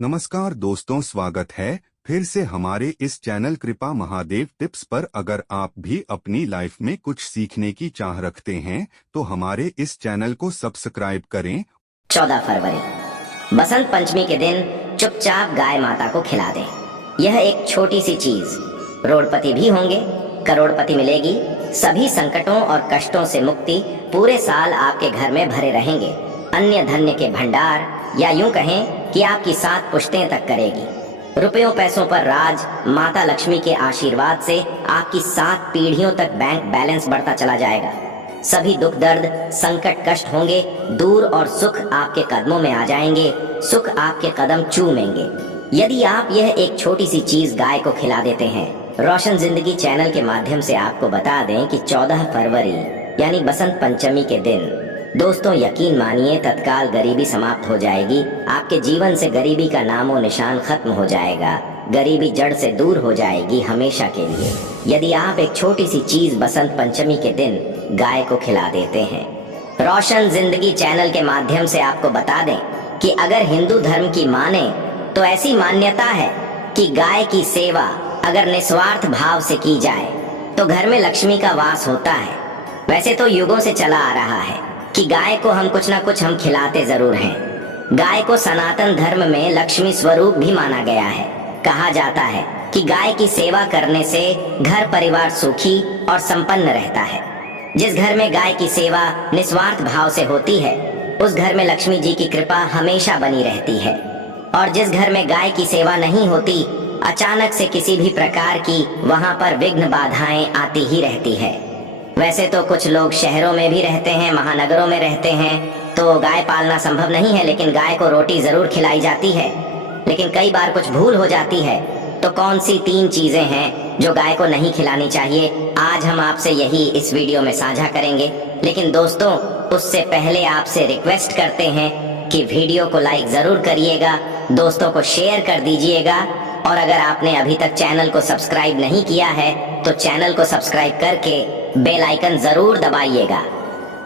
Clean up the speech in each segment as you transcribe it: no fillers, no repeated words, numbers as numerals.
नमस्कार दोस्तों, स्वागत है फिर से हमारे इस चैनल कृपा महादेव टिप्स पर। अगर आप भी अपनी लाइफ में कुछ सीखने की चाह रखते हैं तो हमारे इस चैनल को सब्सक्राइब करें। 14 फरवरी बसंत पंचमी के दिन चुपचाप गाय माता को खिला दें। यह एक छोटी सी चीज, रोडपति भी होंगे, करोड़पति मिलेगी, सभी संकटों और कष्टों से मुक्ति पूरे साल आपके घर में भरे रहेंगे। अन्य धन्य के भंडार, या यूं कहें कि आपकी 7 पुश्तें तक करेगी। रुपयों पैसों पर राज, माता लक्ष्मी के आशीर्वाद से आपकी 7 पीढ़ियों तक बैंक बैलेंस बढ़ता चला जाएगा। सभी दुख दर्द संकट कष्ट होंगे दूर और सुख आपके कदमों में आ जाएंगे, सुख आपके कदम चूमेंगे। यदि आप यह एक छोटी सी चीज गाय को खिला देते हैं। रोशन जिंदगी चैनल के माध्यम से आपको बता दें कि 14 फरवरी यानी बसंत पंचमी के दिन दोस्तों यकीन मानिए तत्काल गरीबी समाप्त हो जाएगी। आपके जीवन से गरीबी का नामो निशान खत्म हो जाएगा। गरीबी जड़ से दूर हो जाएगी हमेशा के लिए, यदि आप एक छोटी सी चीज बसंत पंचमी के दिन गाय को खिला देते हैं। रोशन जिंदगी चैनल के माध्यम से आपको बता दें कि अगर हिंदू धर्म की माने तो ऐसी मान्यता है कि गाय की सेवा अगर निस्वार्थ भाव से की जाए तो घर में लक्ष्मी का वास होता है। वैसे तो युगों से चला आ रहा है कि गाय को हम कुछ ना कुछ हम खिलाते जरूर हैं। गाय को सनातन धर्म में लक्ष्मी स्वरूप भी माना गया है। कहा जाता है कि गाय की सेवा करने से घर परिवार सुखी और संपन्न रहता है। जिस घर में गाय की सेवा निस्वार्थ भाव से होती है उस घर में लक्ष्मी जी की कृपा हमेशा बनी रहती है, और जिस घर में गाय की सेवा नहीं होती अचानक से किसी भी प्रकार की वहां पर विघ्न बाधाएं आती ही रहती है। वैसे तो कुछ लोग शहरों में भी रहते हैं, महानगरों में रहते हैं, तो गाय पालना संभव नहीं है, लेकिन गाय को रोटी जरूर खिलाई जाती है। लेकिन कई बार कुछ भूल हो जाती है। तो कौन सी 3 चीजें हैं जो गाय को नहीं खिलानी चाहिए, आज हम आपसे यही इस वीडियो में साझा करेंगे। लेकिन दोस्तों उससे पहले आपसे रिक्वेस्ट करते हैं कि वीडियो को लाइक जरूर करिएगा, दोस्तों को शेयर कर दीजिएगा, और अगर आपने अभी तक चैनल को सब्सक्राइब नहीं किया है तो चैनल को सब्सक्राइब करके बेल आइकन जरूर दबाइएगा।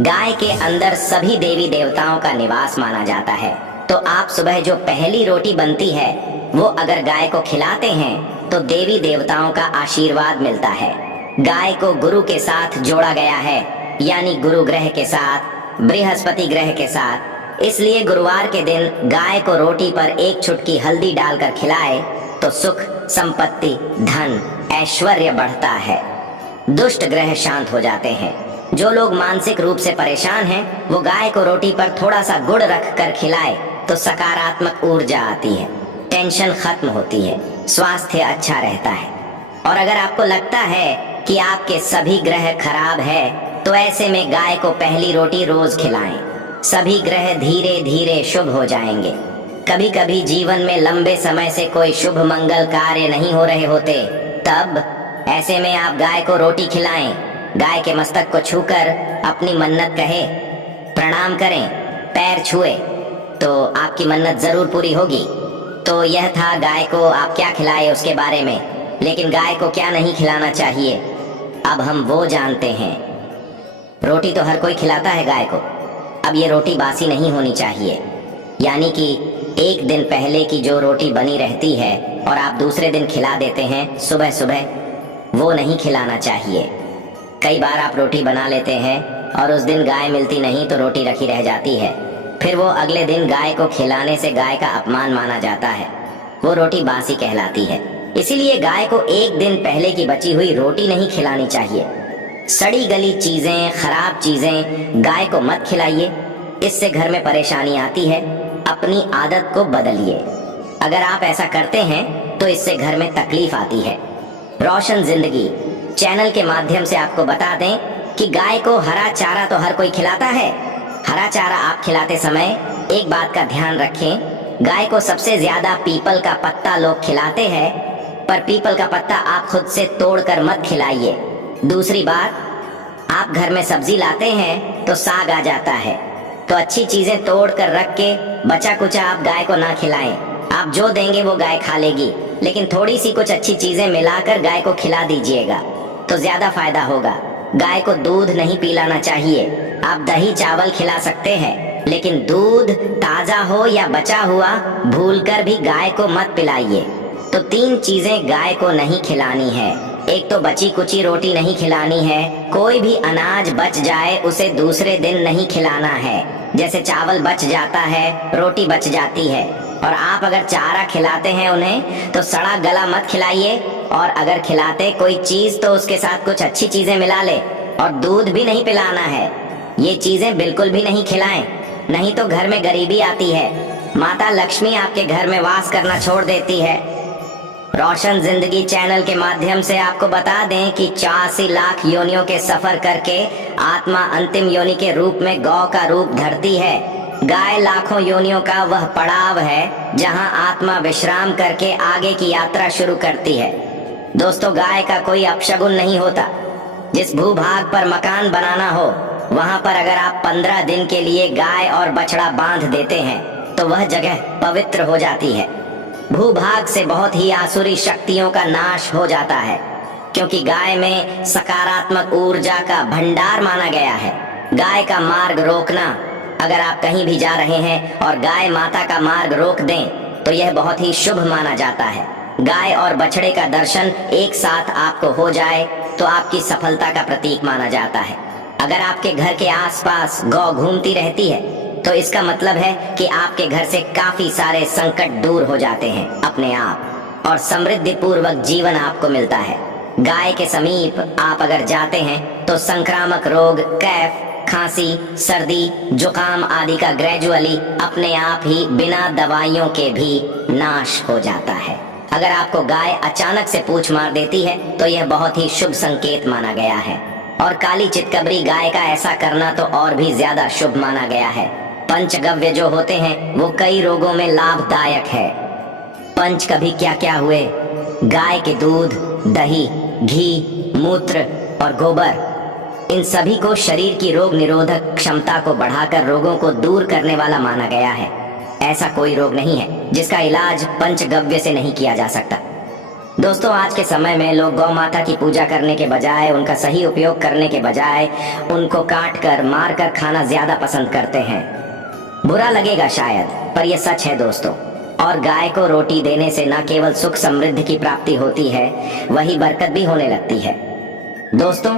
गाय के अंदर सभी देवी देवताओं का निवास माना जाता है, तो आप सुबह जो पहली रोटी बनती है वो अगर गाय को खिलाते हैं तो देवी देवताओं का आशीर्वाद मिलता है। गाय को गुरु के साथ जोड़ा गया है, यानी गुरु ग्रह के साथ, बृहस्पति ग्रह के साथ। इसलिए गुरुवार के दिन गाय को रोटी पर 1 चुटकी हल्दी डालकर खिलाए तो सुख, संपत्ति, धन, ऐश्वर्य बढ़ता है। दुष्ट ग्रह शांत हो जाते हैं। जो लोग मानसिक रूप से परेशान हैं वो गाय को रोटी पर थोड़ा सा गुड़ रख कर खिलाए तो सकारात्मक ऊर्जा आती है, टेंशन खत्म होती है, स्वास्थ्य अच्छा रहता है। और अगर आपको लगता है कि आपके सभी ग्रह खराब है तो ऐसे में गाय को पहली रोटी रोज खिलाएं। सभी ग्रह धीरे धीरे शुभ हो जाएंगे। कभी कभी जीवन में लंबे समय से कोई शुभ मंगल कार्य नहीं हो रहे होते, तब ऐसे में आप गाय को रोटी खिलाएं। गाय के मस्तक को छूकर अपनी मन्नत कहे, प्रणाम करें, पैर छुए तो आपकी मन्नत जरूर पूरी होगी। तो यह था गाय को आप क्या खिलाए उसके बारे में। लेकिन गाय को क्या नहीं खिलाना चाहिए अब हम वो जानते हैं। रोटी तो हर कोई खिलाता है गाय को। अब ये रोटी बासी नहीं होनी चाहिए, यानी कि 1 दिन पहले की जो रोटी बनी रहती है और आप दूसरे दिन खिला देते हैं सुबह सुबह, वो नहीं खिलाना चाहिए। कई बार आप रोटी बना लेते हैं और उस दिन गाय मिलती नहीं तो रोटी रखी रह जाती है, फिर वो अगले दिन गाय को खिलाने से गाय का अपमान माना जाता है, वो रोटी बासी कहलाती है। इसीलिए गाय को 1 दिन पहले की बची हुई रोटी नहीं खिलानी चाहिए। सड़ी गली चीजें, खराब चीजें गाय को मत खिलाइए, इससे घर में परेशानी आती है। अपनी आदत को बदलिए। अगर आप ऐसा करते हैं तो इससे घर में तकलीफ आती है। रोशन जिंदगी चैनल के माध्यम से आपको बता दें कि गाय को हरा चारा तो हर कोई खिलाता है। हरा चारा आप खिलाते समय एक बात का ध्यान रखें, गाय को सबसे ज्यादा पीपल का पत्ता लोग खिलाते हैं, पर पीपल का पत्ता आप खुद से तोड़कर मत खिलाइए। दूसरी बात, आप घर में सब्जी लाते हैं तो साग आ जाता है, तो अच्छी चीजें तोड़ कर रख के बचा कुचा आप गाय को ना खिलाएं। आप जो देंगे वो गाय खा लेगी, लेकिन थोड़ी सी कुछ अच्छी चीजें मिलाकर गाय को खिला दीजिएगा तो ज्यादा फायदा होगा। गाय को दूध नहीं पिलाना चाहिए। आप दही चावल खिला सकते हैं, लेकिन दूध ताजा हो या बचा हुआ भूलकर भी गाय को मत पिलाइए। तो 3 चीजें गाय को नहीं खिलानी है। एक तो बची कुची रोटी नहीं खिलानी है। कोई भी अनाज बच जाए उसे दूसरे दिन नहीं खिलाना है। जैसे चावल बच जाता है, रोटी बच जाती है। और आप अगर चारा खिलाते हैं उन्हें तो सड़ा गला मत खिलाइए। और अगर खिलाते कोई चीज तो उसके साथ कुछ अच्छी चीजें मिला ले। और दूध भी नहीं पिलाना है। ये चीजें बिल्कुल भी नहीं खिलाएं, नहीं तो घर में गरीबी आती है। माता लक्ष्मी आपके घर में वास करना छोड़ देती है। रोशन जिंदगी चैनल के माध्यम से आपको बता दें कि 84 लाख योनियों के सफर करके आत्मा अंतिम योनि के रूप में गौ का रूप धरती है। गाय लाखों योनियों का वह पड़ाव है जहां आत्मा विश्राम करके आगे की यात्रा शुरू करती है। दोस्तों, गाय का कोई अपशगुन नहीं होता। जिस भूभाग पर मकान बनाना हो वहां पर अगर आप 15 दिन के लिए गाय और बछड़ा बांध देते हैं तो वह जगह पवित्र हो जाती है। भूभाग से बहुत ही आसुरी शक्तियों का नाश हो जाता है, क्योंकि गाय में सकारात्मक ऊर्जा का भंडार माना गया है। गाय का मार्ग रोकना, अगर आप कहीं भी जा रहे हैं और गाय माता का मार्ग रोक दें तो यह बहुत ही शुभ माना जाता है। गाय और बछड़े का दर्शन एक साथ आपको हो जाए तो आपकी सफलता का प्रतीक माना जाता है। अगर आपके घर के आसपास गौ घूमती रहती है तो इसका मतलब है कि आपके घर से काफी सारे संकट दूर हो जाते हैं अपने आप, और समृद्धि पूर्वक जीवन आपको मिलता है। गाय के समीप आप अगर जाते हैं तो संक्रामक रोग, कैफ, खांसी, सर्दी, जुकाम आदि का ग्रेजुअली अपने आप ही बिना दवाइयों के भी नाश हो जाता है। अगर आपको गाय अचानक से पूंछ मार देती है तो यह बहुत ही शुभ संकेत माना गया है। और काली चितकबरी गाय का ऐसा करना तो और भी ज्यादा शुभ माना गया है। पंचगव्य जो होते हैं वो कई रोगों में लाभदायक है। पंच कभी क्या क्या हुए, गाय के दूध, दही, घी, मूत्र और गोबर, इन सभी को शरीर की रोग निरोधक क्षमता को बढ़ाकर रोगों को दूर करने वाला माना गया है। ऐसा कोई रोग नहीं है जिसका इलाज पंचगव्य से नहीं किया जा सकता। दोस्तों, आज के समय में लोग गौ माता की पूजा करने के बजाय, उनका सही उपयोग करने के बजाय उनको काट कर मार कर खाना ज्यादा पसंद करते हैं। बुरा लगेगा शायद, पर यह सच है दोस्तों। और गाय को रोटी देने से न केवल सुख समृद्धि की प्राप्ति होती है, वही बरकत भी होने लगती है। दोस्तों,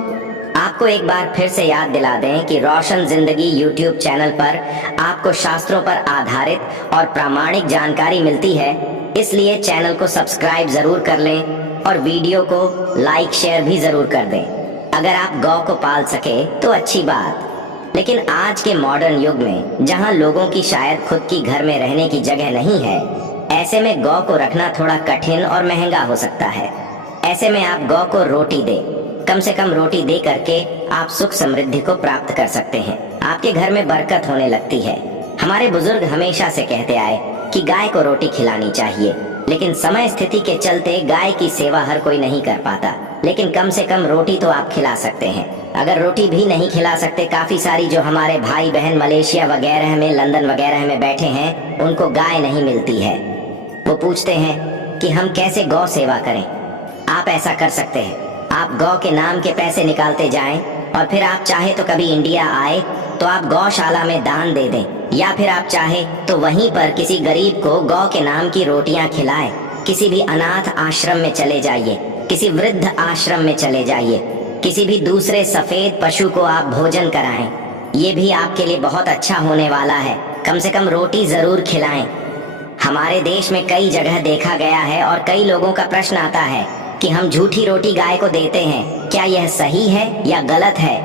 आपको एक बार फिर से याद दिला दें कि रोशन जिंदगी यूट्यूब चैनल पर आपको शास्त्रों पर आधारित और प्रामाणिक जानकारी मिलती है। इसलिए चैनल को सब्सक्राइब जरूर कर लें और वीडियो को लाइक शेयर भी जरूर कर दें। अगर आप गौ को पाल सके तो अच्छी बात, लेकिन आज के मॉडर्न युग में जहां लोगों की शायद खुद की घर में रहने की जगह नहीं है, ऐसे में गौ को रखना थोड़ा कठिन और महंगा हो सकता है। ऐसे में आप गौ को रोटी दे, कम से कम रोटी दे करके आप सुख समृद्धि को प्राप्त कर सकते हैं। आपके घर में बरकत होने लगती है। हमारे बुजुर्ग हमेशा से कहते आए कि गाय को रोटी खिलानी चाहिए, लेकिन समय स्थिति के चलते गाय की सेवा हर कोई नहीं कर पाता। लेकिन कम से कम रोटी तो आप खिला सकते हैं। अगर रोटी भी नहीं खिला सकते, काफी सारी जो हमारे भाई बहन मलेशिया वगैरह में, लंदन वगैरह में बैठे हैं, उनको गाय नहीं मिलती है। वो पूछते हैं कि हम कैसे गौ सेवा करें। आप ऐसा कर सकते हैं, आप गौ के नाम के पैसे निकालते जाएं और फिर आप चाहे तो कभी इंडिया आए तो आप गौशाला में दान दे दें, या फिर आप चाहे तो वहीं पर किसी गरीब को गौ के नाम की रोटियां खिलाएं। किसी भी अनाथ आश्रम में चले जाइए, किसी वृद्ध आश्रम में चले जाइए, किसी भी दूसरे सफेद पशु को आप भोजन कराएं। ये भी आपके लिए बहुत अच्छा होने वाला है। कम से कम रोटी जरूर खिलाएं। हमारे देश में कई जगह देखा गया है और कई लोगों का प्रश्न आता है कि हम झूठी रोटी गाय को देते हैं, क्या यह सही है या गलत है?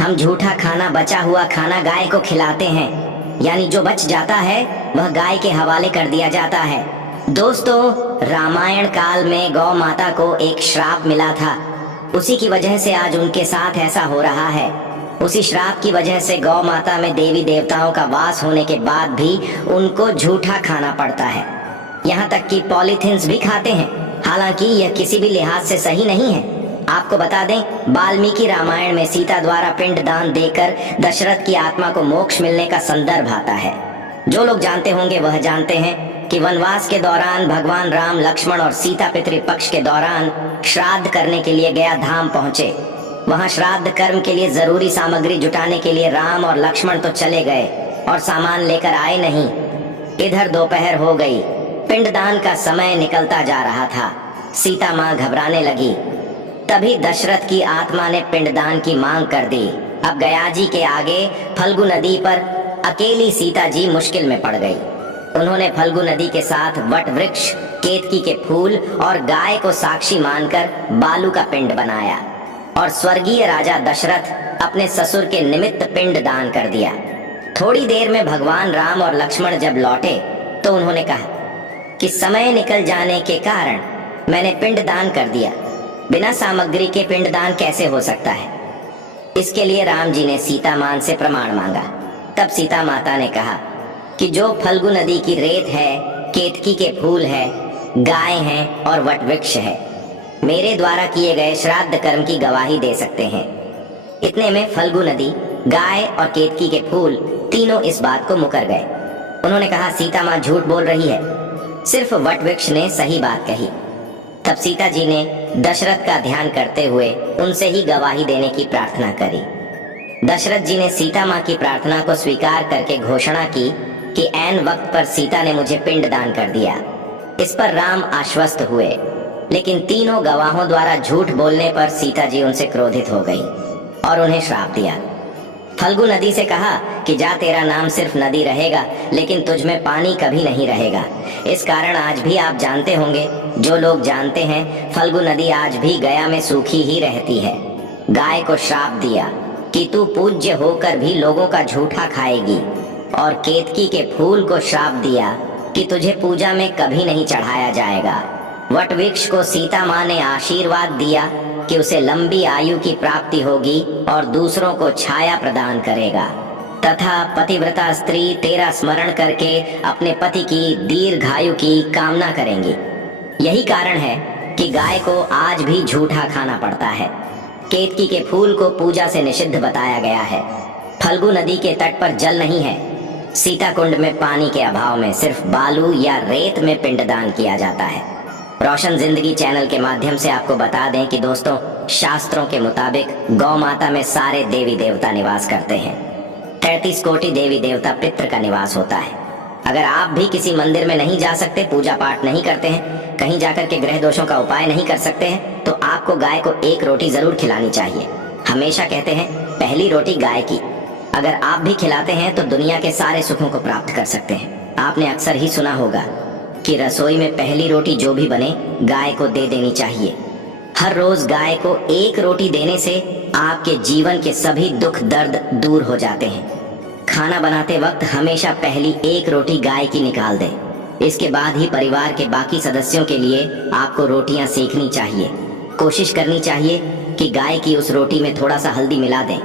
हम झूठा खाना, बचा हुआ खाना गाय को खिलाते हैं, यानी जो बच जाता है वह गाय के हवाले कर दिया जाता है। दोस्तों, रामायण काल में गौ माता को एक श्राप मिला था, उसी की वजह से आज उनके साथ ऐसा हो रहा है। उसी श्राप की वजह से गौ माता में देवी देवताओं का वास होने के बाद भी उनको झूठा खाना पड़ता है। यहाँ तक कि पॉलीथिन्स भी खाते हैं, हालांकि यह किसी भी लिहाज से सही नहीं है। आपको बता दें, वाल्मीकि रामायण में सीता द्वारा पिंड दान देकर दशरथ की आत्मा को मोक्ष मिलने का संदर्भ आता है। जो लोग जानते होंगे वह जानते हैं कि वनवास के दौरान भगवान राम, लक्ष्मण और सीता पितृपक्ष के दौरान श्राद्ध करने के लिए गया धाम पहुंचे। वहां श्राद्ध कर्म के लिए जरूरी सामग्री जुटाने के लिए राम और लक्ष्मण तो चले गए, और सामान लेकर आए नहीं। इधर दोपहर हो गई, पिंडदान का समय निकलता जा रहा था। सीता माँ घबराने लगी। तभी दशरथ की आत्मा ने पिंडदान की मांग कर दी। अब गया जी के आगे फल्गु नदी पर अकेली सीता जी मुश्किल में पड़ गई। उन्होंने फल्गु नदी के साथ वट वृक्ष, केतकी के फूल और गाय को साक्षी मानकर बालू का पिंड बनाया और स्वर्गीय राजा दशरथ अपने ससुर के निमित्त पिंड दान कर दिया। थोड़ी देर में भगवान राम और लक्ष्मण जब लौटे तो उन्होंने कहा कि समय निकल जाने के कारण मैंने पिंड दान कर दिया। बिना सामग्री के पिंड दान कैसे हो सकता है? इसके लिए राम जी ने सीता मां से प्रमाण मांगा। तब सीता माता ने कहा कि जो फल्गु नदी की रेत है, केतकी के फूल है, गाय हैं और वट वृक्ष है, मेरे द्वारा किए गए श्राद्ध कर्म की गवाही दे सकते हैं। इतने में फल्गु नदी, गाय और केतकी के फूल तीनों इस बात को मुकर गए। उन्होंने कहा सीता माँ झूठ बोल रही है, सिर्फ वट वृक्ष ने सही बात कही। तब सीता जी ने दशरथ का ध्यान करते हुए उनसे ही गवाही देने की प्रार्थना करी। दशरथ जी ने सीता माँ की प्रार्थना को स्वीकार करके घोषणा की कि ऐन वक्त पर सीता ने मुझे पिंड दान कर दिया। इस पर राम आश्वस्त हुए, लेकिन तीनों गवाहों द्वारा झूठ बोलने पर सीता जी उनसे क्रोधित हो गई और उन्हें श्राप दिया। फल्गु नदी से कहा कि जा, तेरा नाम सिर्फ नदी रहेगा, लेकिन तुझ में पानी कभी नहीं रहेगा। इस कारण आज भी आप जानते होंगे, जो लोग जानते हैं, फल्गु नदी आज भी गया में सूखी ही रहती है। गाय को श्राप दिया कि तू पूज्य होकर भी लोगों का झूठा खाएगी, और केतकी के फूल को श्राप दिया कि तुझे पूजा में कभी नहीं चढ़ाया जाएगा। वट वृक्ष को सीता माँ ने आशीर्वाद दिया कि उसे लंबी आयु की प्राप्ति होगी और दूसरों को छाया प्रदान करेगा, तथा पतिव्रता स्त्री तेरा स्मरण करके अपने पति की दीर्घायु की कामना करेंगी। यही कारण है कि गाय को आज भी झूठा खाना पड़ता है। केतकी के फूल को पूजा से निषिद्ध बताया गया है। फल्गु नदी के तट पर जल नहीं है। सीता कुंड में पानी के अभाव में सिर्फ बालू या रेत में पिंडदान किया जाता है। रोशन जिंदगी चैनल के माध्यम से आपको बता दें कि दोस्तों, शास्त्रों के मुताबिक गौ माता में सारे देवी देवता निवास करते हैं। 33 कोटि देवी देवता पितृ का निवास होता है। अगर आप भी किसी मंदिर में नहीं जा सकते, पूजा पाठ नहीं करते हैं, कहीं जाकर के ग्रह दोषों का उपाय नहीं कर सकते हैं, तो आपको गाय को एक रोटी जरूर खिलानी चाहिए। हमेशा कहते हैं पहली रोटी गाय की। अगर आप भी खिलाते हैं तो दुनिया के सारे सुखों को प्राप्त कर सकते हैं। आपने अक्सर ही सुना होगा कि रसोई में पहली रोटी जो भी बने गाय को दे देनी चाहिए। हर रोज गाय को एक रोटी देने से आपके जीवन के सभी दुख दर्द दूर हो जाते हैं। खाना बनाते वक्त हमेशा पहली एक रोटी गाय की निकाल दें। इसके बाद ही परिवार के बाकी सदस्यों के लिए आपको रोटियां सेकनी चाहिए। कोशिश करनी चाहिए कि गाय की उस रोटी में थोड़ा सा हल्दी मिला दें।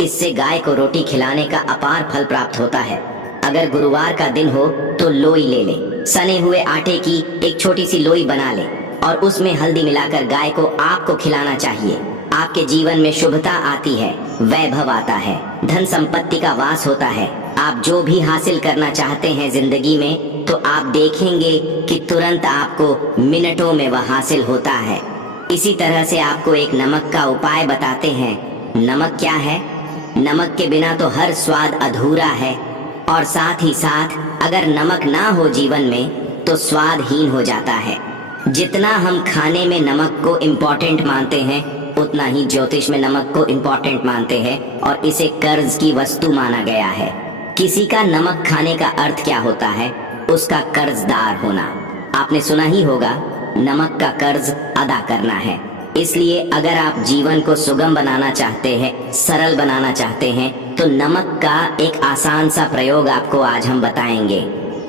इससे गाय को रोटी खिलाने का अपार फल प्राप्त होता है। अगर गुरुवार का दिन हो तो लोई ले ले, सने हुए आटे की एक छोटी सी लोई बना ले और उसमें हल्दी मिलाकर गाय को आपको खिलाना चाहिए। आपके जीवन में शुभता आती है, वैभव आता है, धन संपत्ति का वास होता है। आप जो भी हासिल करना चाहते हैं जिंदगी में, तो आप देखेंगे कि तुरंत आपको मिनटों में वह हासिल होता है। इसी तरह से आपको एक नमक का उपाय बताते हैं। नमक क्या है? नमक के बिना तो हर स्वाद अधूरा है, और साथ ही साथ अगर नमक ना हो जीवन में तो स्वादहीन हो जाता है। जितना हम खाने में नमक को इम्पोर्टेंट मानते हैं, उतना ही ज्योतिष में नमक को इम्पोर्टेंट मानते हैं और इसे कर्ज की वस्तु माना गया है। किसी का नमक खाने का अर्थ क्या होता है? उसका कर्जदार होना। आपने सुना ही होगा, नमक का कर्ज अदा करना है। इसलिए अगर आप जीवन को सुगम बनाना चाहते हैं, सरल बनाना चाहते हैं, तो नमक का एक आसान सा प्रयोग आपको आज हम बताएंगे।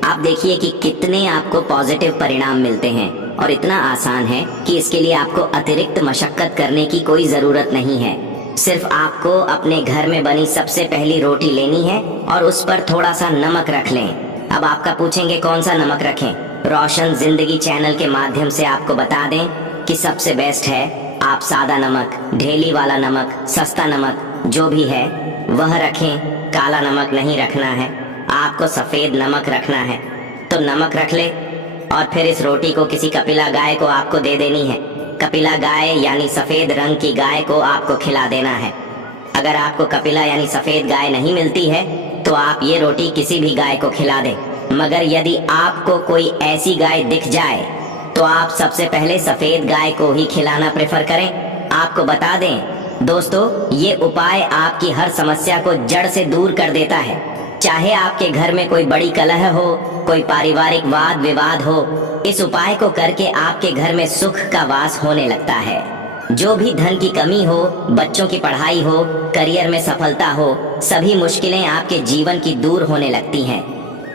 आप देखिए कि कितने आपको पॉजिटिव परिणाम मिलते हैं, और इतना आसान है कि इसके लिए आपको अतिरिक्त मशक्कत करने की कोई जरूरत नहीं है। सिर्फ आपको अपने घर में बनी सबसे पहली रोटी लेनी है और उस पर थोड़ा सा नमक रख लें। अब आपका पूछेंगे कौन सा नमक रखें? रोशन जिंदगी चैनल के माध्यम से आपको बता दें कि सबसे बेस्ट है आप सादा नमक, ढेली वाला नमक, सस्ता नमक जो भी है वह रखें। काला नमक नहीं रखना है, आपको सफेद नमक रखना है। तो नमक रख ले और फिर इस रोटी को किसी कपिला गाय को आपको दे देनी है। कपिला गाय यानी सफेद रंग की गाय को आपको खिला देना है। अगर आपको कपिला यानी सफेद गाय नहीं मिलती है तो आप ये रोटी किसी भी गाय को खिला दें। मगर यदि आपको कोई ऐसी गाय दिख जाए तो आप सबसे पहले सफेद गाय को ही खिलाना प्रेफर करें। आपको बता दें दोस्तों, ये उपाय आपकी हर समस्या को जड़ से दूर कर देता है। चाहे आपके घर में कोई बड़ी कलह हो, कोई पारिवारिक वाद विवाद हो, इस उपाय को करके आपके घर में सुख का वास होने लगता है। जो भी धन की कमी हो, बच्चों की पढ़ाई हो, करियर में सफलता हो, सभी मुश्किलें आपके जीवन की दूर होने लगती हैं।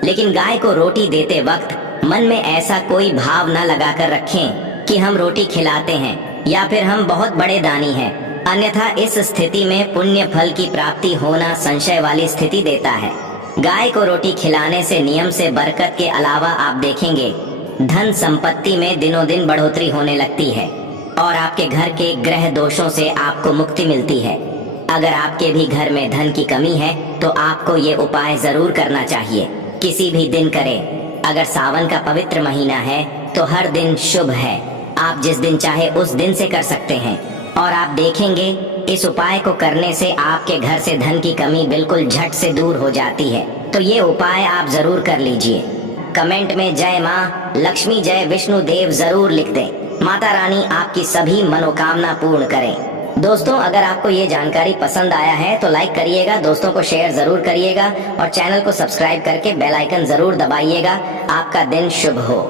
लेकिन गाय को रोटी देते वक्त मन में ऐसा कोई भाव न लगा कर रखें कि हम रोटी खिलाते हैं या फिर हम बहुत बड़े दानी हैं। अन्यथा इस स्थिति में पुण्य फल की प्राप्ति होना संशय वाली स्थिति देता है। गाय को रोटी खिलाने से नियम से बरकत के अलावा आप देखेंगे धन संपत्ति में दिनों दिन बढ़ोतरी होने लगती है और आपके घर के ग्रह दोषों से आपको मुक्ति मिलती है। अगर आपके भी घर में धन की कमी है तो आपको ये उपाय जरूर करना चाहिए। किसी भी दिन करें। अगर सावन का पवित्र महीना है तो हर दिन शुभ है। आप जिस दिन चाहे उस दिन से कर सकते हैं और आप देखेंगे इस उपाय को करने से आपके घर से धन की कमी बिल्कुल झट से दूर हो जाती है। तो ये उपाय आप जरूर कर लीजिए। कमेंट में जय माँ लक्ष्मी जय विष्णु देव जरूर लिख दें। माता रानी आपकी सभी मनोकामना पूर्ण करें। दोस्तों, अगर आपको ये जानकारी पसंद आया है तो लाइक करिएगा, दोस्तों को शेयर जरूर करिएगा और चैनल को सब्सक्राइब करके बेल आइकन जरूर दबाइएगा। आपका दिन शुभ हो।